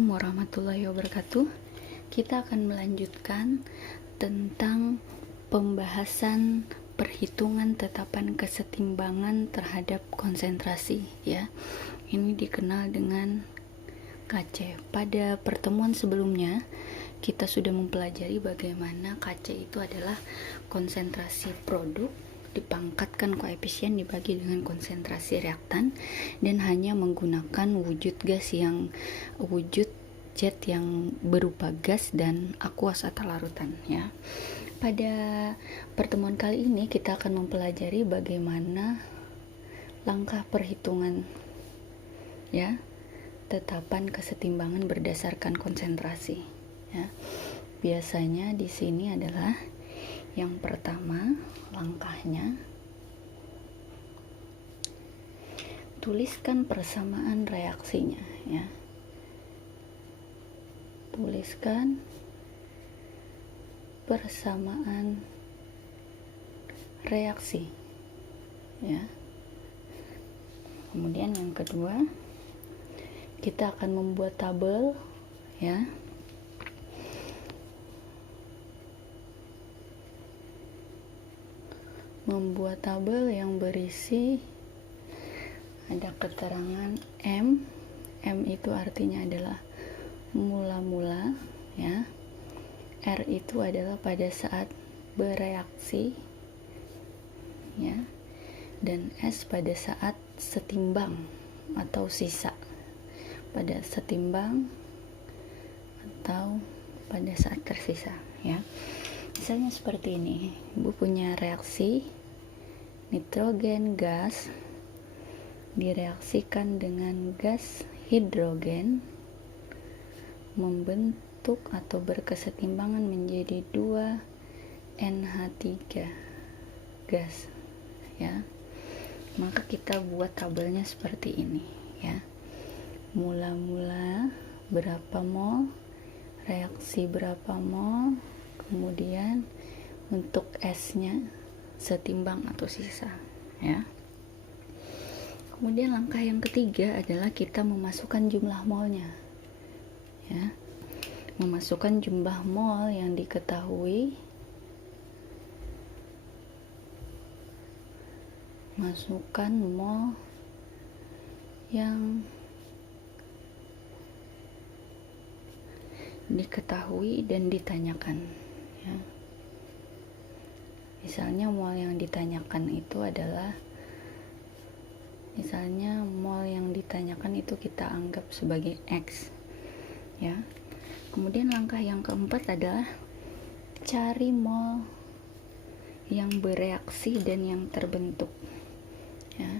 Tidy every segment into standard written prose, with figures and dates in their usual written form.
Assalamualaikum warahmatullahi wabarakatuh. Kita akan melanjutkan tentang pembahasan perhitungan tetapan kesetimbangan terhadap konsentrasi ya. Ini dikenal dengan KC. Pada pertemuan sebelumnya kita sudah mempelajari bagaimana KC itu adalah konsentrasi produk dipangkatkan koefisien dibagi dengan konsentrasi reaktan dan hanya menggunakan wujud zat yang berupa gas dan akuas atau larutan ya. Pada pertemuan kali ini kita akan mempelajari bagaimana langkah perhitungan ya tetapan kesetimbangan berdasarkan konsentrasi ya. Biasanya di sini adalah yang pertama langkahnya, tuliskan persamaan reaksinya ya. Tuliskan persamaan reaksi ya. Kemudian yang kedua, kita akan membuat tabel ya. Membuat tabel yang berisi ada keterangan M itu artinya adalah mula-mula ya. R itu adalah pada saat bereaksi ya. Dan S pada saat setimbang atau sisa. Pada setimbang atau pada saat tersisa ya. Misalnya seperti ini, Ibu punya reaksi nitrogen gas direaksikan dengan gas hidrogen membentuk atau berkesetimbangan menjadi 2NH3 gas ya. Maka kita buat tabelnya seperti ini ya. Mula-mula berapa mol, reaksi berapa mol, kemudian untuk S-nya setimbang atau sisa ya. Kemudian langkah yang ketiga adalah kita memasukkan jumlah molnya ya. Memasukkan jumlah mol yang diketahui, masukkan mol yang diketahui dan ditanyakan ya. Misalnya mol yang ditanyakan itu adalah, misalnya mol yang ditanyakan itu kita anggap sebagai X ya. Kemudian langkah yang keempat adalah cari mol yang bereaksi dan yang terbentuk ya.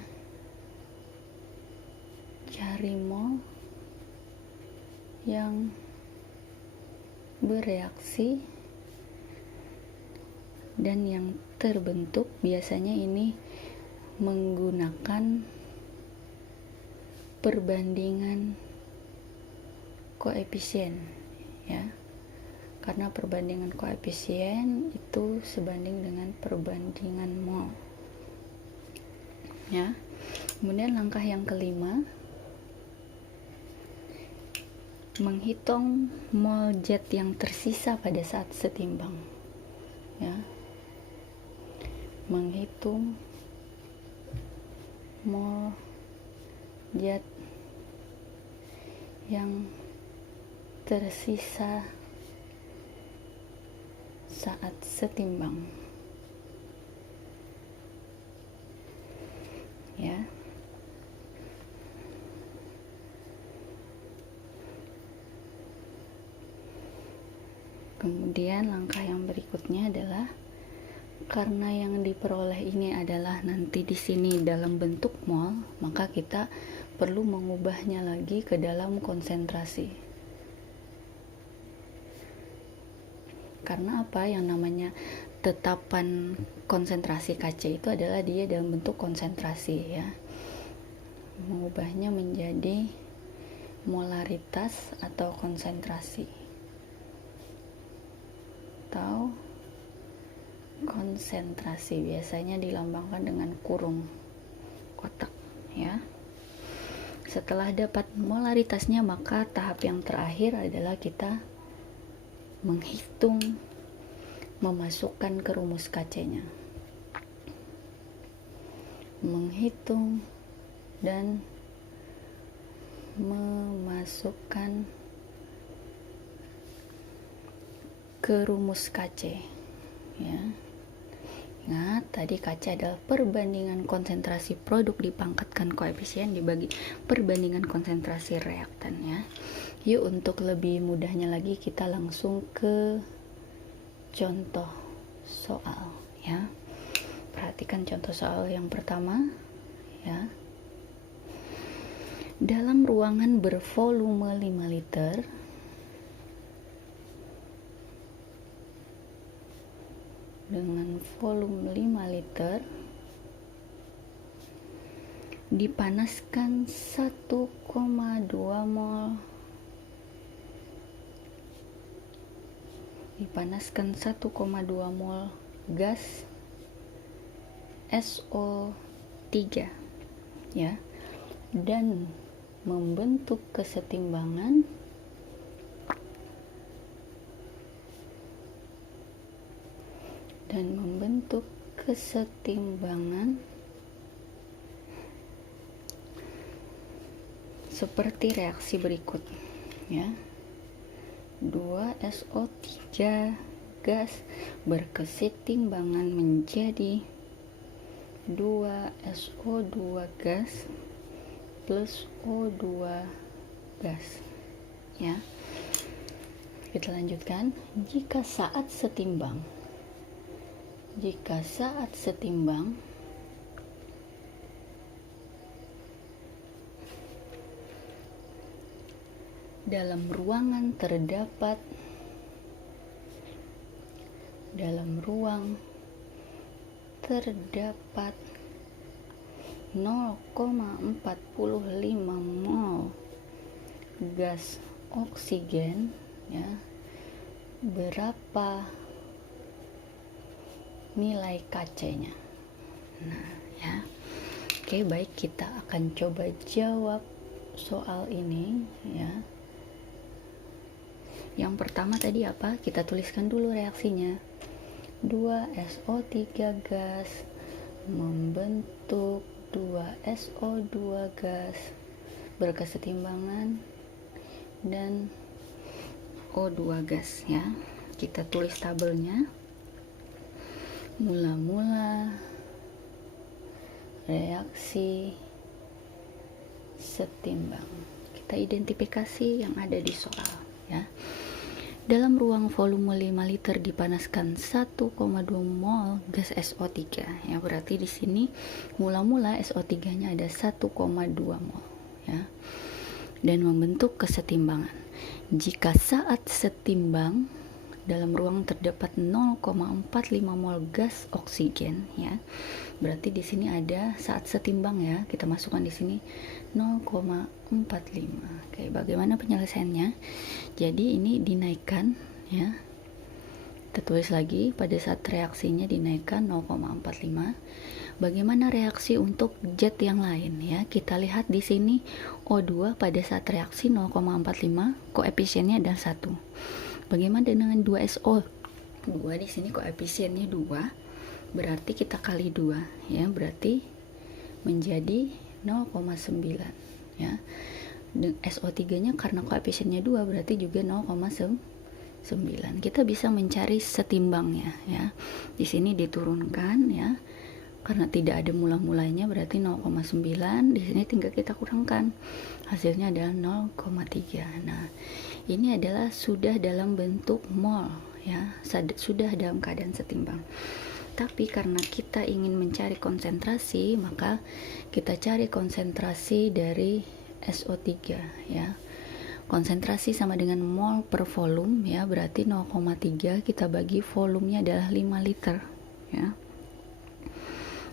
Cari mol yang bereaksi dan yang terbentuk. Biasanya ini menggunakan perbandingan koefisien ya. Karena perbandingan koefisien itu sebanding dengan perbandingan mol ya. Kemudian langkah yang kelima, menghitung mol zat yang tersisa pada saat setimbang ya. Menghitung mol zat yang tersisa saat setimbang ya. Kemudian langkah yang berikutnya adalah, karena yang diperoleh ini adalah nanti di sini dalam bentuk mol, maka kita perlu mengubahnya lagi ke dalam konsentrasi. Karena apa? Yang namanya tetapan konsentrasi KC itu adalah dia dalam bentuk konsentrasi ya. Mengubahnya menjadi molaritas atau konsentrasi atau konsentrasi, biasanya dilambangkan dengan kurung kotak ya. Setelah dapat molaritasnya, maka tahap yang terakhir adalah kita menghitung, memasukkan ke rumus KC-nya. Menghitung dan memasukkan ke rumus KC, ya. Ingat, tadi KC adalah perbandingan konsentrasi produk dipangkatkan koefisien dibagi perbandingan konsentrasi reaktan, ya. Yuk, untuk lebih mudahnya lagi kita langsung ke contoh soal, ya. Perhatikan contoh soal yang pertama, ya. Dalam ruangan bervolume 5 liter dengan volume 5 liter dipanaskan 1,2 mol gas SO3, ya, dan membentuk kesetimbangan seperti reaksi berikut, ya. 2SO3 gas berkesetimbangan menjadi 2SO2 gas plus O2 gas, ya. Kita lanjutkan. Jika saat setimbang dalam ruang terdapat 0,45 mol gas oksigen, ya, berapa nilai KC-nya? Nah, ya. Oke, baik, kita akan coba jawab soal ini, ya. Yang pertama tadi apa? Kita tuliskan dulu reaksinya. 2SO3 gas membentuk 2SO2 gas berkesetimbangan dan O2 gas, ya. Kita tulis tabelnya. Mula-mula reaksi setimbang. Kita identifikasi yang ada di soal, ya. Dalam ruang volume 5 liter dipanaskan 1,2 mol gas SO3, ya. Berarti di sini mula-mula SO3-nya ada 1,2 mol, ya. Dan membentuk kesetimbangan. Jika saat setimbang dalam ruang terdapat 0,45 mol gas oksigen, ya. Berarti di sini ada saat setimbang, ya. Kita masukkan di sini 0,45. Oke, bagaimana penyelesaiannya? Jadi ini dinaikkan, ya. Kita tulis lagi pada saat reaksinya dinaikkan 0,45. Bagaimana reaksi untuk zat yang lain, ya? Kita lihat di sini O2 pada saat reaksi 0,45, koefisiennya ada 1. Bagaimana dengan 2SO2? Di sini koefisiennya 2, berarti kita kali 2, ya, berarti menjadi 0,9, ya. Dan SO3-nya karena koefisiennya 2 berarti juga 0,9. Kita bisa mencari setimbangnya, ya. Di sini diturunkan, ya. Karena tidak ada mula-mulanya berarti 0,9. Di sini tinggal kita kurangkan. Hasilnya adalah 0,3. Nah, ini adalah sudah dalam bentuk mol, ya. Sudah dalam keadaan setimbang. Tapi karena kita ingin mencari konsentrasi, maka kita cari konsentrasi dari SO3, ya. Konsentrasi sama dengan mol per volume, ya. Berarti 0,3 kita bagi volumenya adalah 5 liter, ya.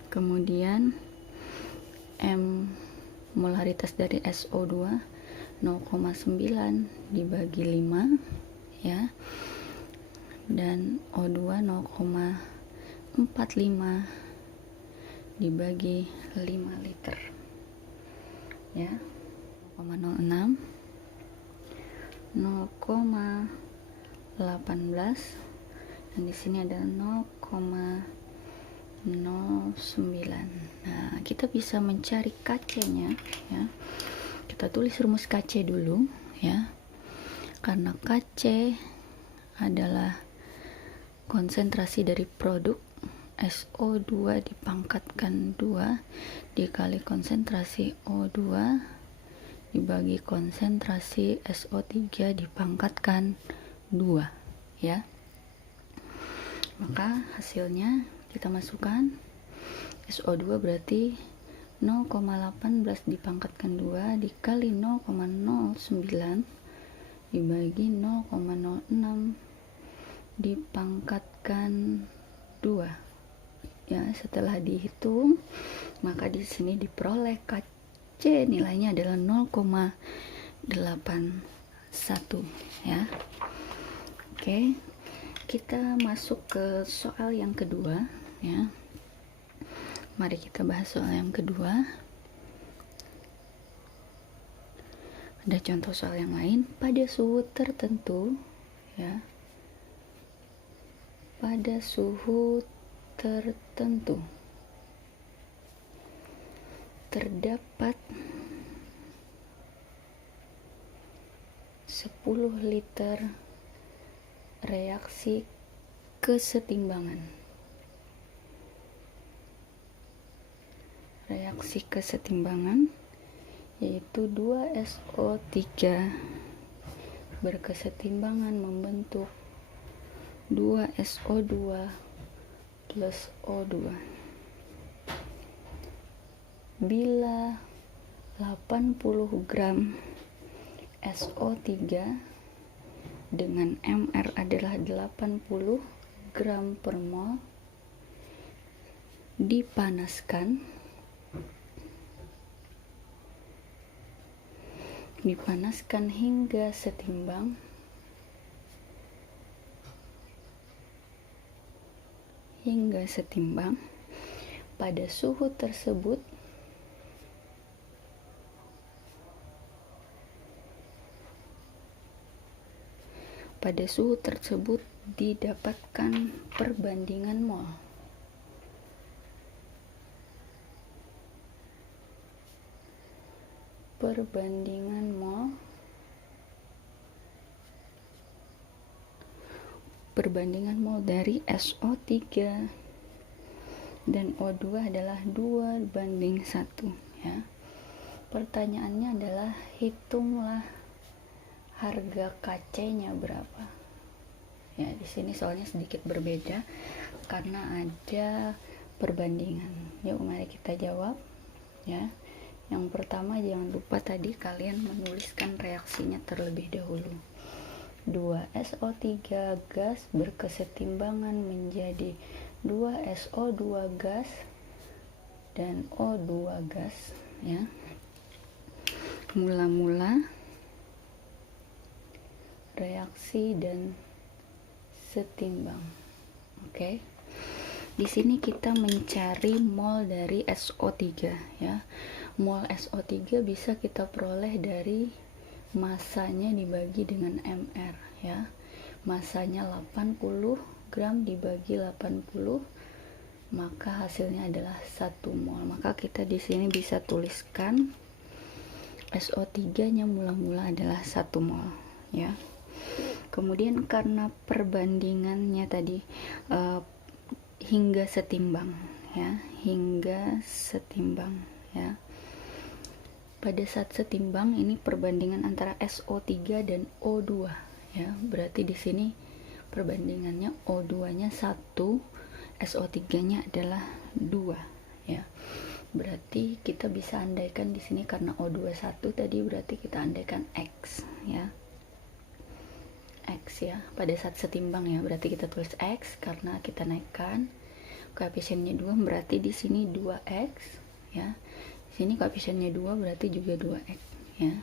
Kemudian M molaritas dari SO2 0,9 dibagi 5, ya. Dan O2 0,45 dibagi 5 liter, ya. 0,06, 0,18, dan di sini ada 0,09. Nah, kita bisa mencari KC-nya ya. Kita tulis rumus KC dulu ya. Karena KC adalah konsentrasi dari produk SO2 dipangkatkan 2 dikali konsentrasi O2 dibagi konsentrasi SO3 dipangkatkan 2 ya. Maka hasilnya kita masukkan SO2 berarti 0,18 dipangkatkan 2 dikali 0,09 dibagi 0,06 dipangkatkan 2 ya. Setelah dihitung maka di sini diperoleh KC nilainya adalah 0,81 ya. Oke, kita masuk ke soal yang kedua ya. Mari kita bahas soal yang kedua. Ada contoh soal yang lain. Pada suhu tertentu ya, pada suhu tertentu terdapat 10 liter reaksi kesetimbangan. Reaksi kesetimbangan yaitu 2SO3 berkesetimbangan membentuk 2SO2 plus O2. Bila 80 gram SO3 dengan MR adalah 80 gram per mol dipanaskan hingga setimbang. Pada suhu tersebut didapatkan perbandingan mol. Perbandingan mol dari SO3 dan O2 adalah 2:1 ya. Pertanyaannya adalah hitunglah harga KC-nya berapa. Ya, di sini soalnya sedikit berbeda karena ada perbandingan. Yuk mari kita jawab ya. Yang pertama, jangan lupa tadi kalian menuliskan reaksinya terlebih dahulu. 2SO3 gas berkesetimbangan menjadi 2SO2 gas dan O2 gas ya. Mula-mula reaksi dan setimbang. Oke. Di sini kita mencari mol dari SO3 ya. Mol SO3 bisa kita peroleh dari masanya dibagi dengan MR ya. Masanya 80 gram dibagi 80, maka hasilnya adalah 1 mol. Maka kita di sini bisa tuliskan SO3-nya mula-mula adalah 1 mol ya. Kemudian karena perbandingannya tadi hingga setimbang ya. Pada saat setimbang ini perbandingan antara SO3 dan O2 ya. Berarti di sini perbandingannya O2-nya 1, SO3-nya adalah 2 ya. Berarti kita bisa andaikan di sini karena O2 1 tadi, berarti kita andaikan X ya. X ya. Pada saat setimbang ya, berarti kita tulis X karena kita naikkan koefisiennya 2, berarti di sini 2X ya. Sini koefisiennya 2 berarti juga 2x ya.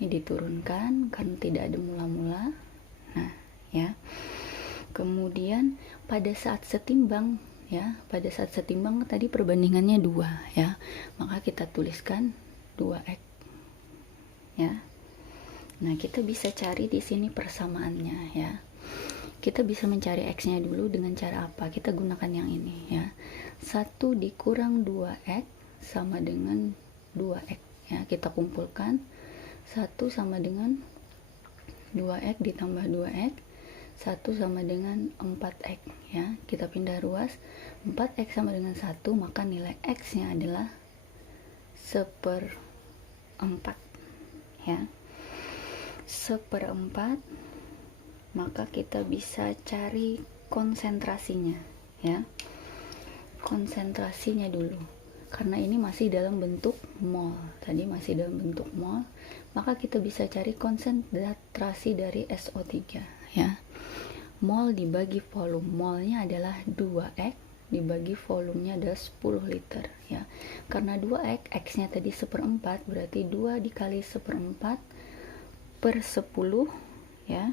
Ini diturunkan karena tidak ada mula-mula. Nah ya. Kemudian pada saat setimbang ya, pada saat setimbang tadi perbandingannya 2 ya. Maka kita tuliskan 2x ya. Nah, kita bisa cari di sini persamaannya ya. Kita bisa mencari X-nya dulu dengan cara apa? Kita gunakan yang ini ya. 1 dikurang 2X sama dengan 2X ya. Kita kumpulkan 1 sama dengan 2X ditambah 2X, 1 sama dengan 4X ya. Kita pindah ruas, 4X sama dengan 1, maka nilai X-nya adalah 1/4 ya. 1/4, maka kita bisa cari konsentrasinya ya. Konsentrasinya dulu, karena ini masih dalam bentuk mol, tadi masih dalam bentuk mol, maka kita bisa cari konsentrasi dari SO3 ya. Mol dibagi volume, molnya adalah 2X dibagi volumenya adalah 10 liter ya. Karena 2X, X-nya tadi 1/4, berarti 2 dikali 1/4 per 10 ya,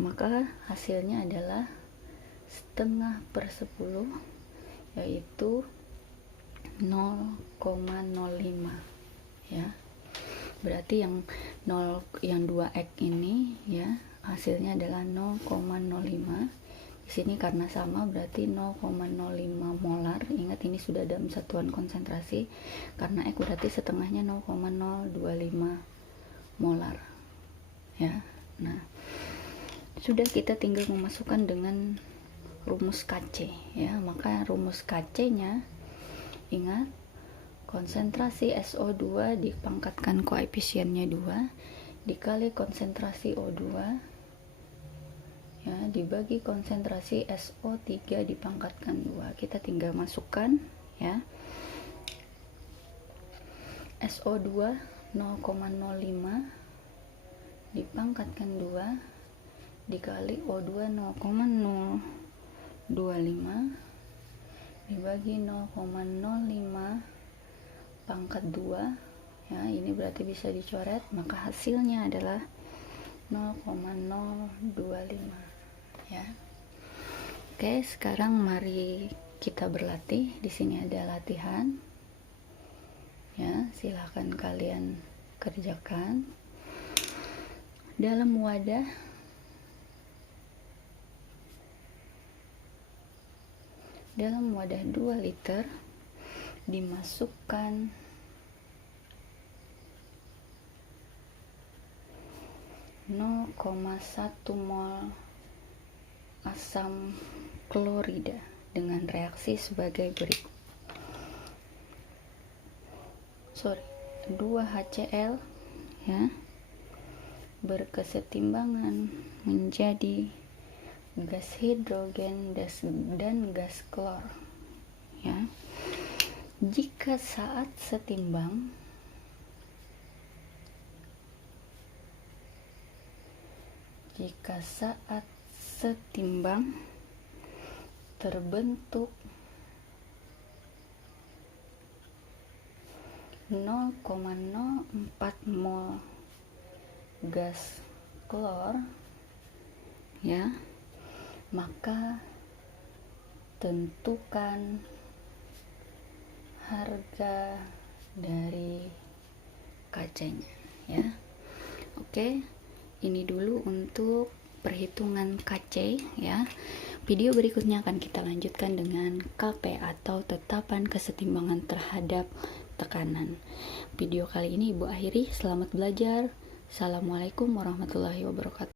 maka hasilnya adalah 1/2/10, yaitu 0,05 ya. Berarti yang 2X ini ya, hasilnya adalah 0,05. Di sini karena sama berarti 0,05 molar. Ingat ini sudah dalam satuan konsentrasi, karena X berarti setengahnya 0,025 molar ya. Nah, sudah, kita tinggal memasukkan dengan rumus KC ya. Maka rumus KC nya, ingat, konsentrasi SO2 dipangkatkan koefisiennya 2 dikali konsentrasi O2 ya, dibagi konsentrasi SO3 dipangkatkan 2. Kita tinggal masukkan ya. SO2 0,05 dipangkatkan 2 dikali O2 0,025 dibagi 0,05 pangkat 2 ya. Ini berarti bisa dicoret, maka hasilnya adalah 0,025 ya. Oke, sekarang mari kita berlatih. Di sini ada latihan ya, silahkan kalian kerjakan. Dalam wadah dalam wadah 2 liter dimasukkan 0,1 mol asam klorida dengan reaksi sebagai berikut. 2 HCl ya, berkesetimbangan menjadi gas hidrogen dan gas klor ya. Jika saat setimbang terbentuk 0,04 mol gas klor ya, maka tentukan harga dari kacanya ya. Oke, ini dulu untuk perhitungan KC ya. Video berikutnya akan kita lanjutkan dengan KP atau tetapan kesetimbangan terhadap tekanan. Video kali ini Ibu akhiri. Selamat belajar. Assalamualaikum warahmatullahi wabarakatuh.